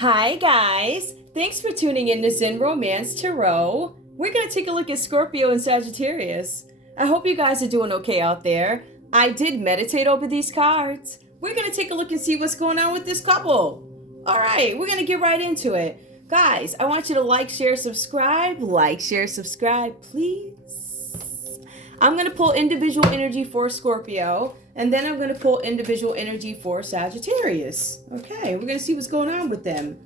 Hi guys, thanks for tuning in to Zen Romance Tarot. We're going to take a look at Scorpio and Sagittarius. I hope you guys are doing okay out there. I did meditate over these cards. We're going to take a look and see what's going on with this couple. Alright, we're going to get right into it. Guys, I want you to like, share, subscribe. Like, share, subscribe, please. I'm going to pull individual energy for Scorpio. And then I'm going to pull individual energy for Sagittarius. Okay, we're going to see what's going on with them.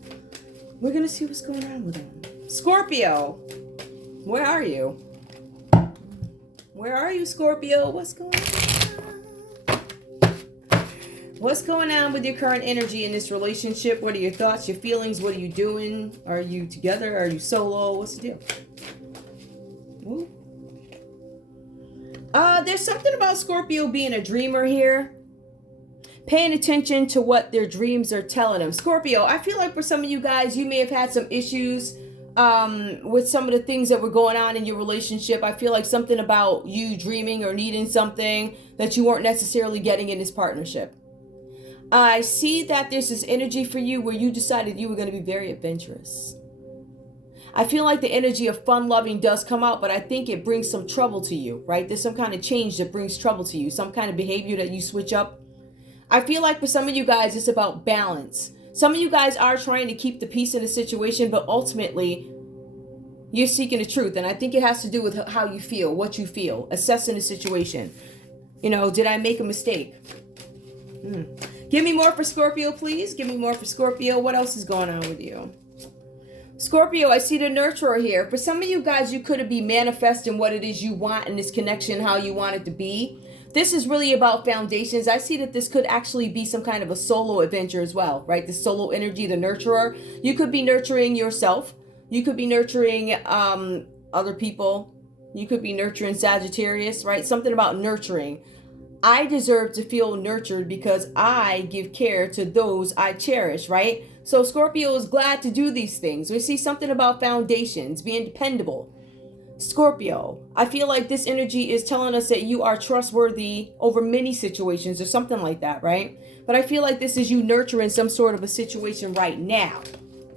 We're going to see what's going on with them. Scorpio, where are you? Where are you, Scorpio? What's going on? What's going on with your current energy in this relationship? What are your thoughts, your feelings? What are you doing? Are you together? Are you solo? What's the deal? Ooh. There's something about Scorpio being a dreamer here. Paying attention to what their dreams are telling them. Scorpio, I feel like for some of you guys, you may have had some issues with some of the things that were going on in your relationship. I feel like something about you dreaming or needing something that you weren't necessarily getting in this partnership. I see that there's this energy for you where you decided you were going to be very adventurous. I feel like the energy of fun loving does come out, but I think it brings some trouble to you, right? There's some kind of change that brings trouble to you, some kind of behavior that you switch up. I feel like for some of you guys, it's about balance. Some of you guys are trying to keep the peace in the situation, but ultimately, you're seeking the truth. And I think it has to do with how you feel, what you feel, assessing the situation. You know, did I make a mistake? Give me more for Scorpio, please. Give me more for Scorpio. What else is going on with you? Scorpio, I see the nurturer here. For some of you guys, you could be manifesting what it is you want in this connection, how you want it to be. This is really about foundations. I see that this could actually be some kind of a solo adventure as well, right? The solo energy, the nurturer. You could be nurturing yourself. You could be nurturing other people. You could be nurturing Sagittarius, right? Something about nurturing. I deserve to feel nurtured because I give care to those I cherish, right? So Scorpio is glad to do these things. We see something about foundations, being dependable. Scorpio, I feel like this energy is telling us that you are trustworthy over many situations or something like that, right? But I feel like this is you nurturing some sort of a situation right now.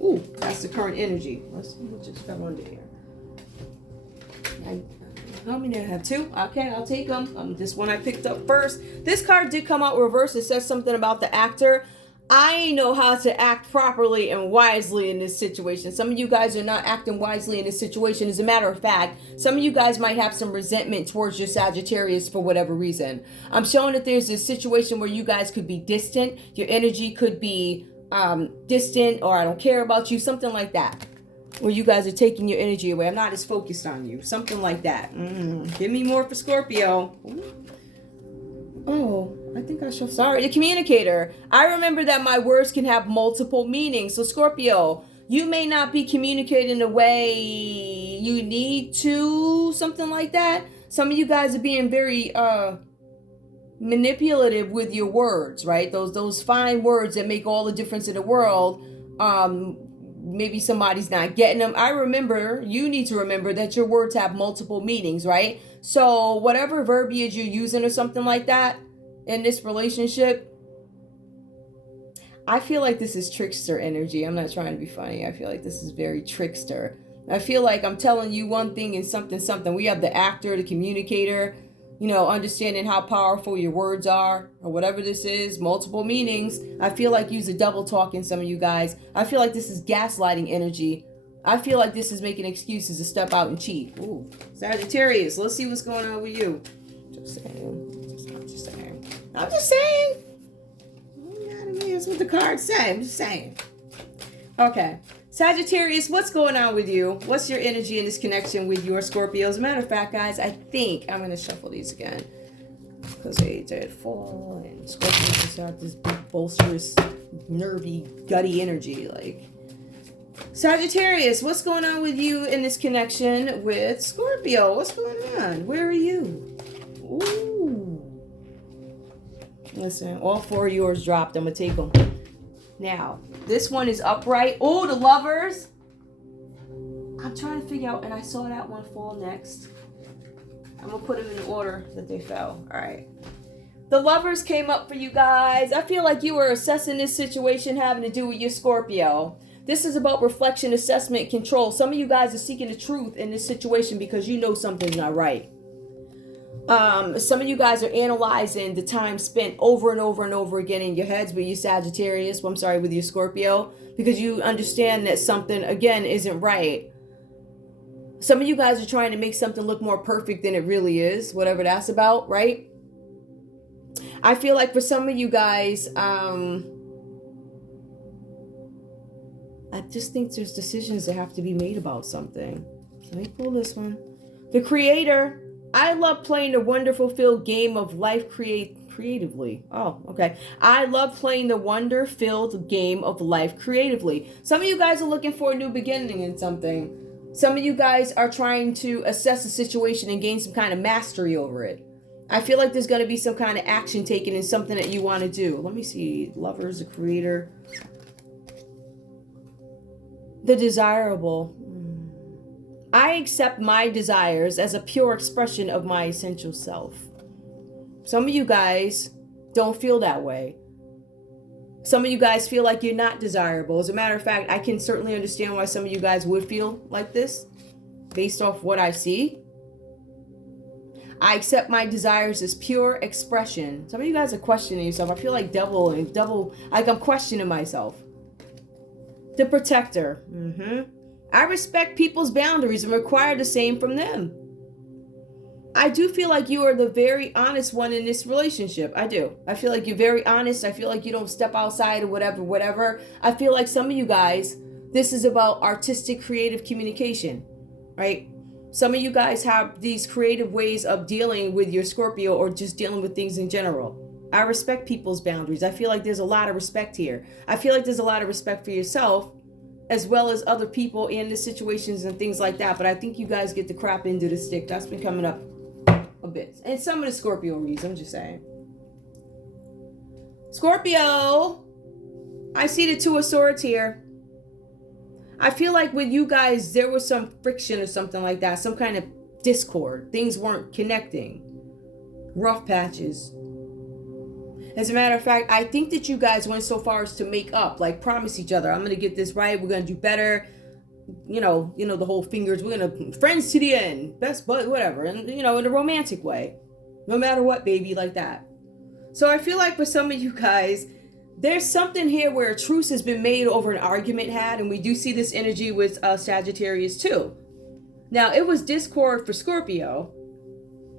Ooh, that's the current energy. Let's see what just fell under here. How many do I have? Two? Okay, I'll take them. This one I picked up first. This card did come out reversed. It says something about the actor. I know how to act properly and wisely in this situation. Some of you guys are not acting wisely in this situation. As a matter of fact, some of you guys might have some resentment towards your Sagittarius for whatever reason. I'm showing that there's this situation where you guys could be distant. Your energy could be distant, or I don't care about you, something like that. Where you guys are taking your energy away. I'm not as focused on you. Something like that. Give me more for Scorpio. Oh, I think I shall. Sorry, the communicator. I remember that my words can have multiple meanings. So Scorpio, you may not be communicating the way you need to. Something like that. Some of you guys are being very manipulative with your words, right? Those fine words that make all the difference in the world. Maybe somebody's not getting them. You need to remember that your words have multiple meanings, right? So whatever verbiage you're using or something like that in this relationship, I feel like this is trickster energy. I'm not trying to be funny. I feel like this is very trickster. I feel like I'm telling you one thing and something. We have the actor, the communicator, understanding how powerful your words are, or whatever this is, multiple meanings. I feel like use a double talk in some of you guys. I feel like this is gaslighting energy. I feel like this is making excuses to step out and cheat. Ooh, Sagittarius, let's see what's going on with you. Just saying. I'm just saying. That's what the cards say. I'm just saying. Okay. Sagittarius, what's going on with you? What's your energy in this connection with your Scorpio? As a matter of fact, guys, I think I'm going to shuffle these again. Because they did fall, and Scorpios just have this big, bolsterous, nervy, gutty energy. Like, Sagittarius, what's going on with you in this connection with Scorpio? What's going on? Where are you? Ooh. Listen, all four of yours dropped. I'm going to take them. Now, this one is upright. Oh, the lovers. I'm trying to figure out, and I saw that one fall next. I'm going to put them in the order that they fell. All right. The lovers came up for you guys. I feel like you were assessing this situation having to do with your Scorpio. This is about reflection, assessment, control. Some of you guys are seeking the truth in this situation because you know something's not right. Some of you guys are analyzing the time spent over and over and over again in your heads with your Sagittarius. Well, I'm sorry, with your Scorpio, because you understand that something, again, isn't right. Some of you guys are trying to make something look more perfect than it really is, whatever that's about, right? I feel like for some of you guys, I just think there's decisions that have to be made about something. Let me pull this one. The Creator. I love playing the wonderful filled game of life creatively. Oh, okay. I love playing the wonder-filled game of life creatively. Some of you guys are looking for a new beginning in something. Some of you guys are trying to assess the situation and gain some kind of mastery over it. I feel like there's going to be some kind of action taken in something that you want to do. Let me see. Lovers, the Creator. The desirable. I accept my desires as a pure expression of my essential self. Some of you guys don't feel that way. Some of you guys feel like you're not desirable. As a matter of fact, I can certainly understand why some of you guys would feel like this based off what I see. I accept my desires as pure expression. Some of you guys are questioning yourself. I feel like like I'm questioning myself. The Protector. I respect people's boundaries and require the same from them. I do feel like you are the very honest one in this relationship. I do. I feel like you're very honest. I feel like you don't step outside or whatever. I feel like some of you guys, this is about artistic, creative communication, right? Some of you guys have these creative ways of dealing with your Scorpio or just dealing with things in general. I respect people's boundaries. I feel like there's a lot of respect here. I feel like there's a lot of respect for yourself as well as other people in the situations and things like that. But I think you guys get the crap into the stick. That's been coming up a bit. And some of the Scorpio reads, I'm just saying. Scorpio, I see the Two of Swords here. I feel like with you guys, there was some friction or something like that. Some kind of discord. Things weren't connecting. Rough patches. As a matter of fact, I think that you guys went so far as to make up, like promise each other, I'm going to get this right. We're going to do better. You know, the whole fingers, we're going to friends to the end, best bud, whatever. And, in a romantic way, no matter what, baby, like that. So I feel like for some of you guys, there's something here where a truce has been made over an argument had. And we do see this energy with Sagittarius too. Now, it was discord for Scorpio,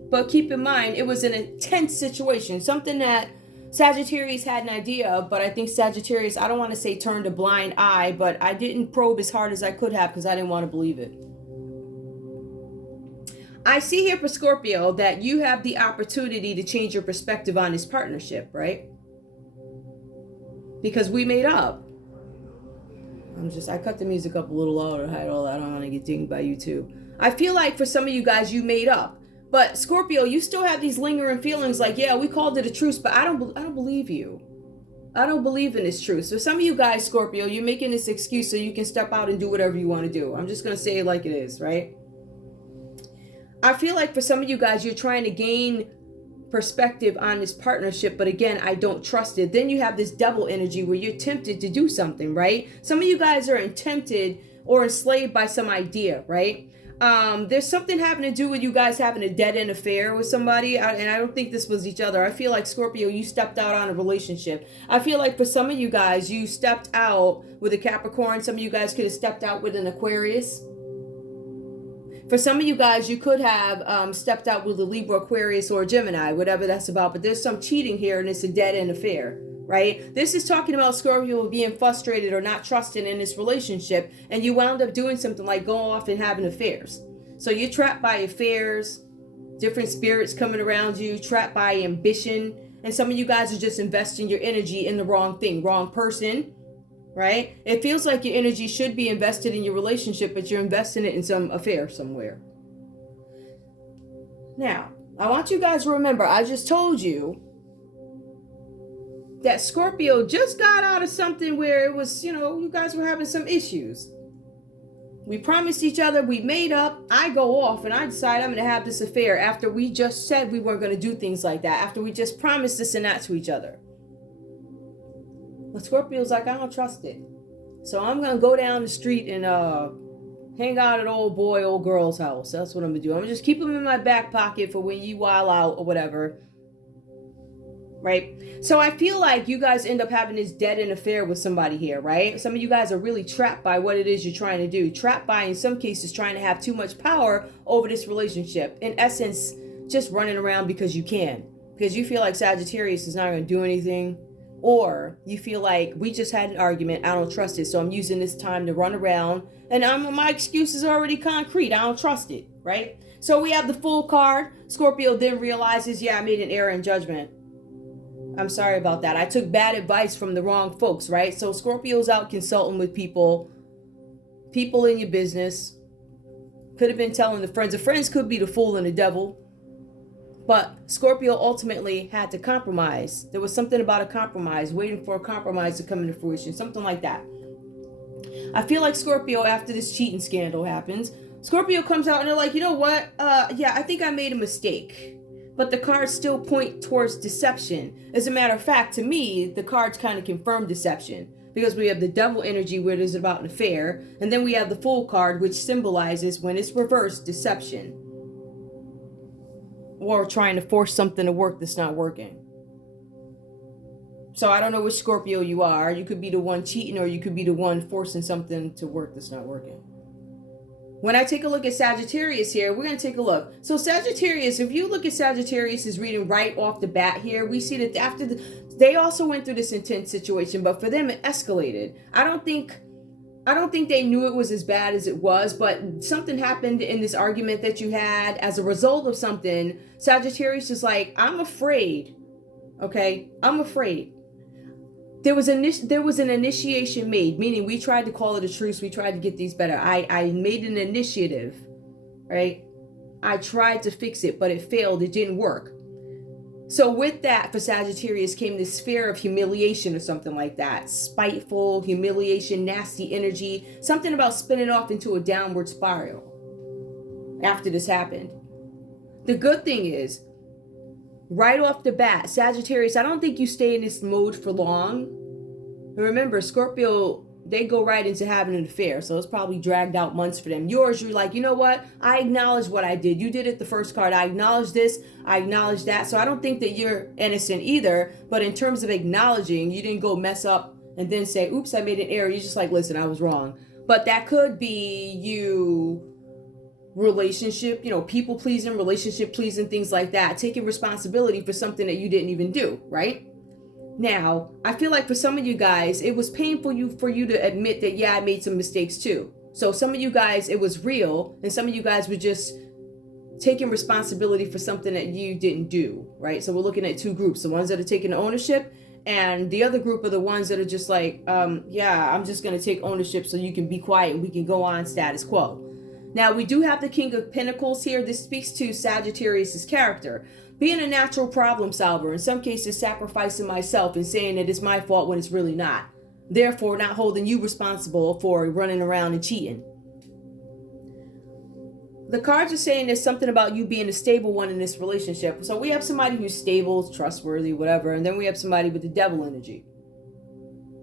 but keep in mind, it was an intense situation, something that Sagittarius had an idea of, but I think Sagittarius, I don't want to say turned a blind eye, but I didn't probe as hard as I could have because I didn't want to believe it. I see here for Scorpio that you have the opportunity to change your perspective on this partnership, right? Because we made up. I cut the music up a little louder, hide all that. I don't want to get dinged by YouTube. I feel like for some of you guys, you made up. But Scorpio, you still have these lingering feelings like, yeah, we called it a truce, but I don't believe you. I don't believe in this truce. So some of you guys, Scorpio, you're making this excuse so you can step out and do whatever you want to do. I'm just going to say it like it is, right? I feel like for some of you guys, you're trying to gain perspective on this partnership, but again, I don't trust it. Then you have this double energy where you're tempted to do something, right? Some of you guys are tempted or enslaved by some idea, right? There's something having to do with you guys having a dead-end affair with somebody, and I don't think this was each other. I feel like, Scorpio, you stepped out on a relationship. I feel like for some of you guys, you stepped out with a Capricorn. Some of you guys could have stepped out with an Aquarius. For some of you guys, you could have stepped out with a Libra, Aquarius, or a Gemini, whatever that's about. But there's some cheating here, and it's a dead-end affair, right? This is talking about Scorpio being frustrated or not trusting in this relationship, and you wound up doing something like going off and having affairs. So you're trapped by affairs, different spirits coming around you, trapped by ambition, and some of you guys are just investing your energy in the wrong thing, wrong person, right? It feels like your energy should be invested in your relationship, but you're investing it in some affair somewhere. Now, I want you guys to remember, I just told you that Scorpio just got out of something where it was, you guys were having some issues. We promised each other, we made up, I go off and I decide I'm going to have this affair after we just said we weren't going to do things like that, after we just promised this and that to each other. But Scorpio's like, I don't trust it. So I'm going to go down the street and hang out at old boy, old girl's house. That's what I'm going to do. I'm going to just keep them in my back pocket for when you while out or whatever. Right? So I feel like you guys end up having this dead-end affair with somebody here, right? Some of you guys are really trapped by what it is you're trying to do. Trapped by, in some cases, trying to have too much power over this relationship. In essence, just running around because you can. Because you feel like Sagittarius is not going to do anything. Or you feel like, we just had an argument, I don't trust it, so I'm using this time to run around. And my excuse is already concrete, I don't trust it, right? So we have the Fool card. Scorpio then realizes, yeah, I made an error in judgment. I'm sorry about that. I took bad advice from the wrong folks, right? So Scorpio's out consulting with people in your business. Could have been telling the friends. The friends could be the fool and the devil. But Scorpio ultimately had to compromise. There was something about a compromise, waiting for a compromise to come into fruition, something like that. I feel like Scorpio, after this cheating scandal happens, Scorpio comes out and they're like, you know what? Yeah, I think I made a mistake. But the cards still point towards deception. As a matter of fact, to me, the cards kind of confirm deception. Because we have the devil energy where it is about an affair. And then we have the Fool card, which symbolizes, when it's reversed, deception. Or trying to force something to work that's not working. So I don't know which Scorpio you are. You could be the one cheating, or you could be the one forcing something to work that's not working. When I take a look at Sagittarius here, we're going to take a look. So Sagittarius, if you look at Sagittarius' reading right off the bat here, we see that after they also went through this intense situation, but for them it escalated. I don't think they knew it was as bad as it was, but something happened in this argument that you had as a result of something. Sagittarius is like, I'm afraid. Okay, I'm afraid. There was an initiation made, meaning we tried to call it a truce. We tried to get these better. I made an initiative, right? I tried to fix it, but it failed. It didn't work. So with that, for Sagittarius came this fear of humiliation or something like that. Spiteful, humiliation, nasty energy. Something about spinning off into a downward spiral after this happened. The good thing is, right off the bat, Sagittarius, I don't think you stay in this mode for long. And remember, Scorpio, they go right into having an affair. So it's probably dragged out months for them. Yours, you're like, you know what? I acknowledge what I did. You did it the first card. I acknowledge this. I acknowledge that. So I don't think that you're innocent either. But in terms of acknowledging, you didn't go mess up and then say, oops, I made an error. You're just like, listen, I was wrong. But that could be you relationship, people pleasing, relationship pleasing, things like that, taking responsibility for something that you didn't even do, right? Now, I feel like for some of you guys, it was painful for you to admit that, yeah, I made some mistakes too. So some of you guys, it was real, and some of you guys were just taking responsibility for something that you didn't do, right? So we're looking at two groups, the ones that are taking ownership, and the other group are the ones that are just like, yeah, I'm just going to take ownership so you can be quiet and we can go on status quo. Now, we do have the King of Pentacles here. This speaks to Sagittarius' character. Being a natural problem solver, in some cases sacrificing myself and saying that it's my fault when it's really not. Therefore, not holding you responsible for running around and cheating. The cards are saying there's something about you being a stable one in this relationship. So we have somebody who's stable, trustworthy, whatever. And then we have somebody with the devil energy.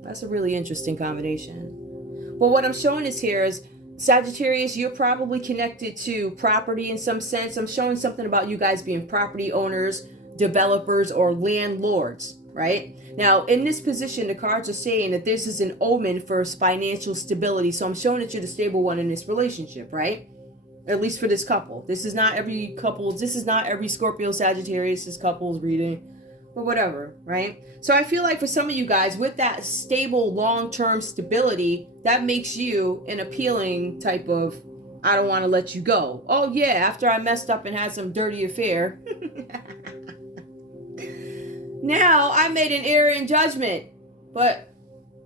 That's a really interesting combination. But what I'm showing us here is, Sagittarius, you're probably connected to property in some sense. I'm showing something about you guys being property owners, developers, or landlords, right? Now, in this position, the cards are saying that this is an omen for financial stability. So I'm showing that you're the stable one in this relationship, right? At least for this couple. This is not every Scorpio Sagittarius couple's reading. Or whatever, right? So I feel like for some of you guys, with that stable long-term stability, that makes you an appealing type of, I don't want to let you go. Oh yeah, after I messed up and had some dirty affair. Now I made an error in judgment, but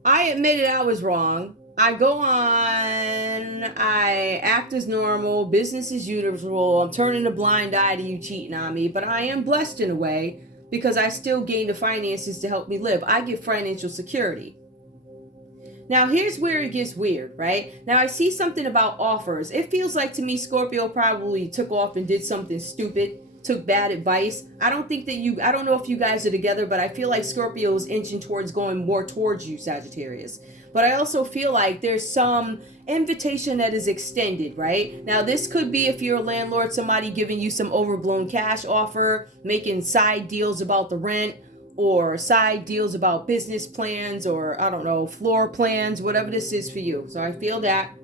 I admitted I was wrong. I go on, I act as normal, business as usual. I'm turning a blind eye to you cheating on me, but I am blessed in a way, because I still gain the finances to help me live. I get financial security. Now, here's where it gets weird, right? Now, I see something about offers. It feels like to me, Scorpio probably took off and did something stupid, took bad advice. I don't know if you guys are together, but I feel like Scorpio is inching towards going more towards you, Sagittarius. But I also feel like there's some invitation that is extended, right? Now, this could be, if you're a landlord, somebody giving you some overblown cash offer, making side deals about the rent, or side deals about business plans, or I don't know, floor plans, whatever this is for you. So I feel that.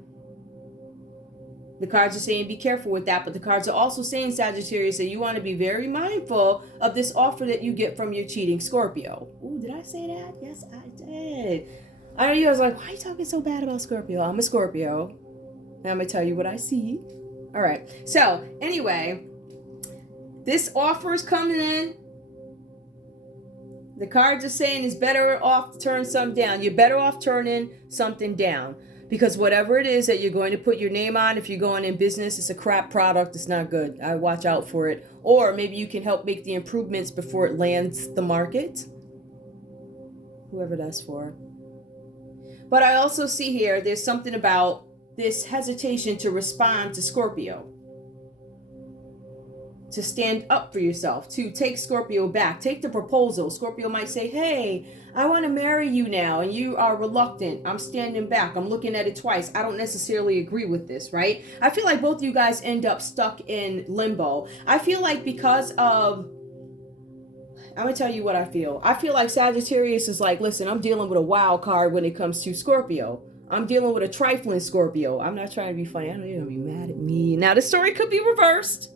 The cards are saying be careful with that, but the cards are also saying, Sagittarius, that you want to be very mindful of this offer that you get from your cheating Scorpio. Ooh, did I say that? Yes, I did. I know you guys are like, why are you talking so bad about Scorpio? I'm a Scorpio. And I'm going to tell you what I see. All right. So, anyway, this offer is coming in. The cards are saying it's better off to turn something down. You're better off turning something down. Because whatever it is that you're going to put your name on, if you're going in business, it's a crap product. It's not good. I watch out for it. Or maybe you can help make the improvements before it lands the market. Whoever that's for. But I also see here, there's something about this hesitation to respond to Scorpio. To stand up for yourself, to take Scorpio back, take the proposal. Scorpio might say, hey, I want to marry you now, and you are reluctant. I'm standing back. I'm looking at it twice. I don't necessarily agree with this, right? I feel like both of you guys end up stuck in limbo. I feel like because of, I'm going to tell you what I feel. I feel like Sagittarius is like, listen, I'm dealing with a wild card when it comes to Scorpio. I'm dealing with a trifling Scorpio. I'm not trying to be funny. I know you're going to be mad at me. Now, the story could be reversed.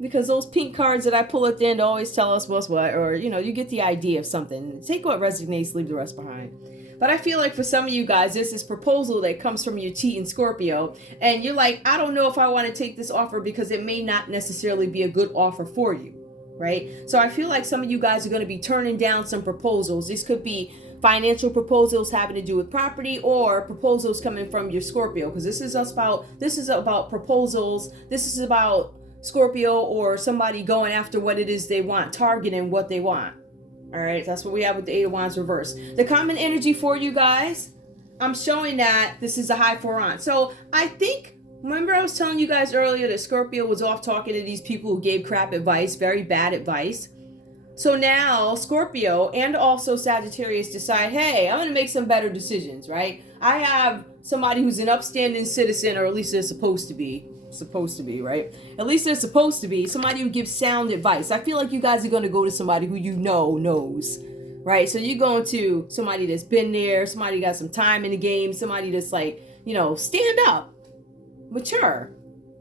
Because those pink cards that I pull at the end always tell us what's what, or, you know, you get the idea of something. Take what resonates, leave the rest behind. But I feel like for some of you guys, there's this proposal that comes from your cheating Scorpio, and you're like, I don't know if I want to take this offer because it may not necessarily be a good offer for you, right? So I feel like some of you guys are going to be turning down some proposals. This could be financial proposals having to do with property, or proposals coming from your Scorpio, because this is about proposals. This is about Scorpio or somebody going after what it is they want, targeting what they want. All right, that's what we have with the Eight of Wands reverse. The common energy for you guys, I'm showing that this is a high for on. So I think, remember I was telling you guys earlier that Scorpio was off talking to these people who gave crap advice, very bad advice. So now Scorpio and also Sagittarius decide, hey, I'm going to make some better decisions, right? I have somebody who's an upstanding citizen, or at least they're supposed to be, right? At least they're supposed to be somebody who gives sound advice. I feel like you guys are going to go to somebody who you know knows, right? So you're going to somebody that's been there, somebody got some time in the game, somebody that's like, you know, stand up, mature.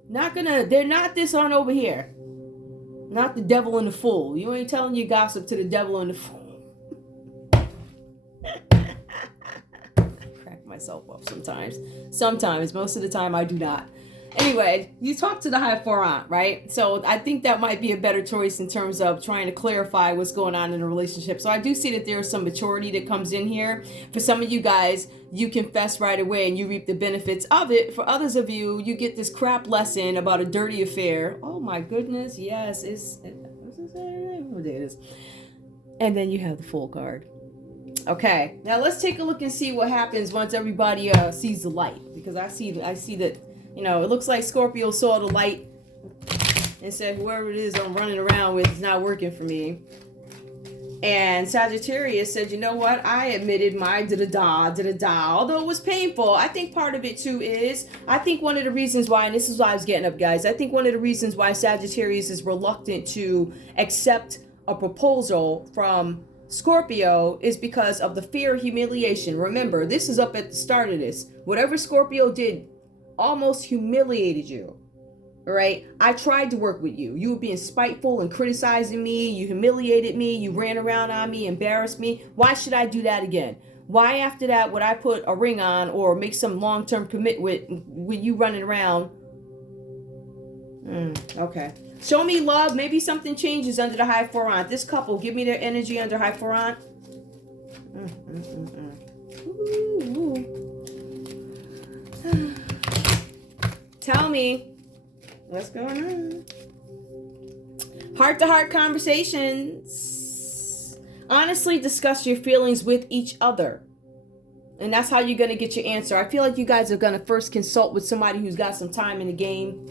They're not this on over here. Not the devil and the fool. You ain't telling your gossip to the devil and the fool. Crack myself up sometimes. Sometimes, most of the time I do not. Anyway, you talk to the high four aunt, right? So I think that might be a better choice in terms of trying to clarify what's going on in a relationship. So I do see that there's some maturity that comes in here. For some of you guys, you confess right away and you reap the benefits of it. For others of you, you get this crap lesson about a dirty affair. Oh my goodness, yes, it is. And then you have the Fool card. Okay, now let's take a look and see what happens once everybody sees the light. Because I see that, you know, it looks like Scorpio saw the light and said, whoever it is I'm running around with is not working for me. And Sagittarius said, you know what? I admitted my da-da-da. Although it was painful, I think part of it too is, I think one of the reasons why, and this is why I was getting up, guys, I think one of the reasons why Sagittarius is reluctant to accept a proposal from Scorpio is because of the fear of humiliation. Remember, this is up at the start of this. Whatever Scorpio did almost humiliated you. All right, I tried to work with you. You were being spiteful and criticizing me. You humiliated me. You ran around on me, embarrassed me. Why should I do that again? Why after that would I put a ring on or make some long-term commitment with you running around? Okay. Show me love. Maybe something changes under the high four aunt. This couple, give me their energy under high four aunt. Tell me. What's going on? Heart-to-heart conversations. Honestly discuss your feelings with each other. And that's how you're going to get your answer. I feel like you guys are going to first consult with somebody who's got some time in the game.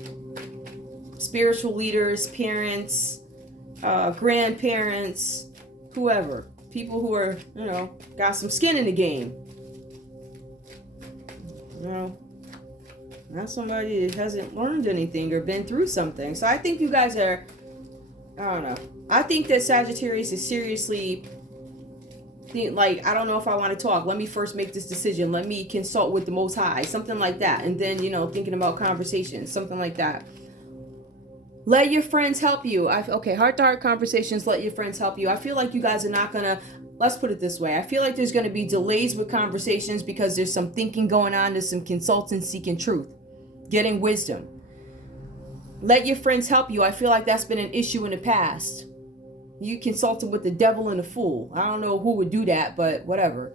Spiritual leaders, parents, grandparents, whoever. People who are, you know, got some skin in the game. You know, not somebody that hasn't learned anything or been through something. So I think you guys are, I don't know. I think that Sagittarius is seriously, like, I don't know if I want to talk. Let me first make this decision. Let me consult with the Most High. Something like that. And then, you know, thinking about conversations. Something like that. Let your friends help you. Okay, heart-to-heart conversations, let your friends help you. I feel like you guys are not going to, let's put it this way. I feel like there's going to be delays with conversations because there's some thinking going on. There's some consulting, seeking truth, getting wisdom. Let your friends help you. I feel like that's been an issue in the past. You consulted with the devil and a fool. I don't know who would do that, but whatever.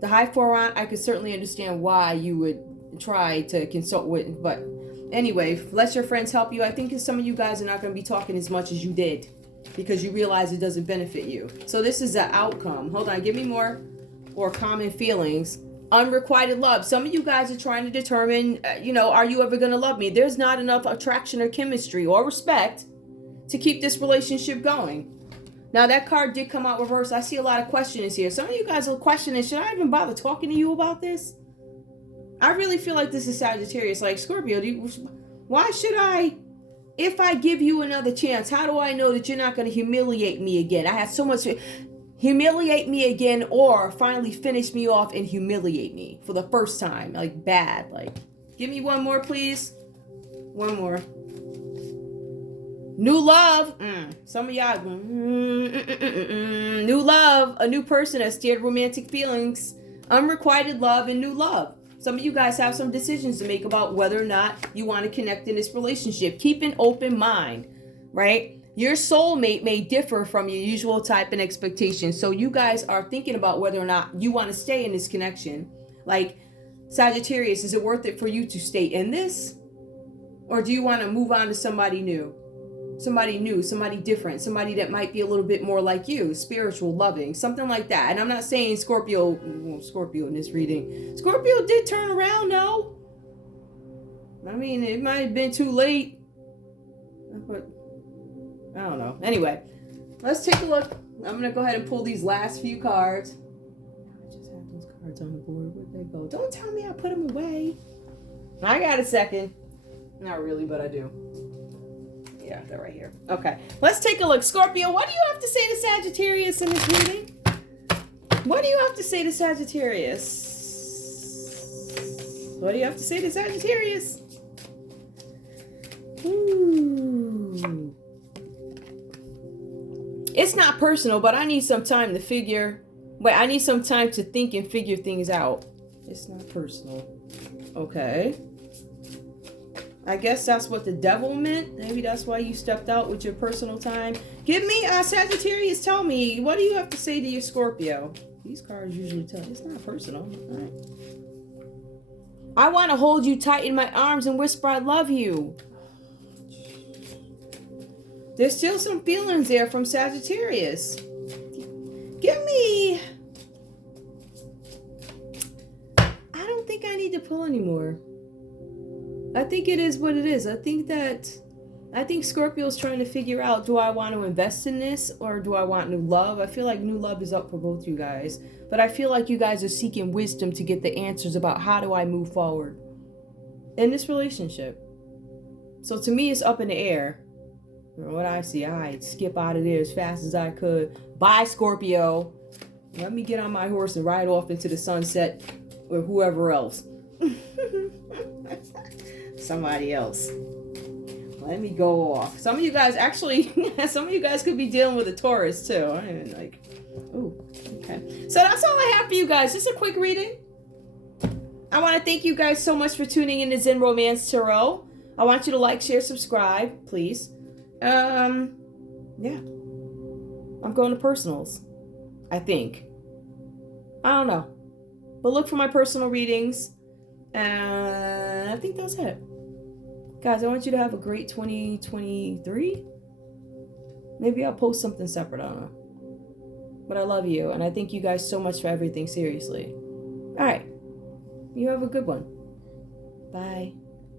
The High Four, I could certainly understand why you would try to consult with, but anyway, let your friends help you. I think some of you guys are not going to be talking as much as you did because you realize it doesn't benefit you. So this is the outcome. Hold on, give me more. Or common feelings. Unrequited love. Some of you guys are trying to determine, you know, are you ever going to love me? There's not enough attraction or chemistry or respect to keep this relationship going. Now, that card did come out reversed. I see a lot of questions here. Some of you guys are questioning, should I even bother talking to you about this? I really feel like this is Sagittarius. Like, Scorpio, why should I, if I give you another chance, how do I know that you're not going to humiliate me again? I had so much, humiliate me again, or finally finish me off and humiliate me for the first time. Like, bad. Like, give me one more, please. One more. New love. Some of y'all. New love. A new person has steered romantic feelings. Unrequited love and new love. Some of you guys have some decisions to make about whether or not you want to connect in this relationship. Keep an open mind, right? Your soulmate may differ from your usual type and expectations. So you guys are thinking about whether or not you want to stay in this connection. Like, Sagittarius, is it worth it for you to stay in this? Or do you want to move on to somebody new? Somebody new, somebody different, somebody that might be a little bit more like you, spiritual, loving, something like that. And I'm not saying Scorpio in this reading. Scorpio did turn around, no? I mean, it might have been too late. But I don't know. Anyway, let's take a look. I'm going to go ahead and pull these last few cards. I just have those cards on the board. Where'd they go? Don't tell me I put them away. I got a second. Not really, but I do. Yeah, they're right here. Okay, let's take a look. Scorpio, what do you have to say to Sagittarius in this reading? What do you have to say to Sagittarius? What do you have to say to Sagittarius? Ooh. It's not personal, but I need some time to figure. Wait, I need some time to think and figure things out. It's not personal. Okay. I guess that's what the devil meant. Maybe that's why you stepped out with your personal time. Give me, Sagittarius, tell me, what do you have to say to your Scorpio? These cards usually tell, it's not personal. All right. I want to hold you tight in my arms and whisper, I love you. There's still some feelings there from Sagittarius. Give me, I don't think I need to pull anymore. I think it is what it is. I think Scorpio's trying to figure out, do I want to invest in this or do I want new love? I feel like new love is up for both you guys. But I feel like you guys are seeking wisdom to get the answers about how do I move forward in this relationship. So to me, it's up in the air. What I see, I skip out of there as fast as I could. Bye, Scorpio. Let me get on my horse and ride off into the sunset with whoever else. Somebody else. Let me go off. Some of you guys could be dealing with a Taurus too. I mean, like, ooh, okay. So that's all I have for you guys. Just a quick reading. I want to thank you guys so much for tuning in to Zen Romance Tarot. I want you to like, share, subscribe, please. Yeah. I'm going to personals, I think. I don't know. But look for my personal readings. And I think that's it. Guys, I want you to have a great 2023. Maybe I'll post something separate. I don't know. But I love you. And I thank you guys so much for everything. Seriously. All right. You have a good one. Bye.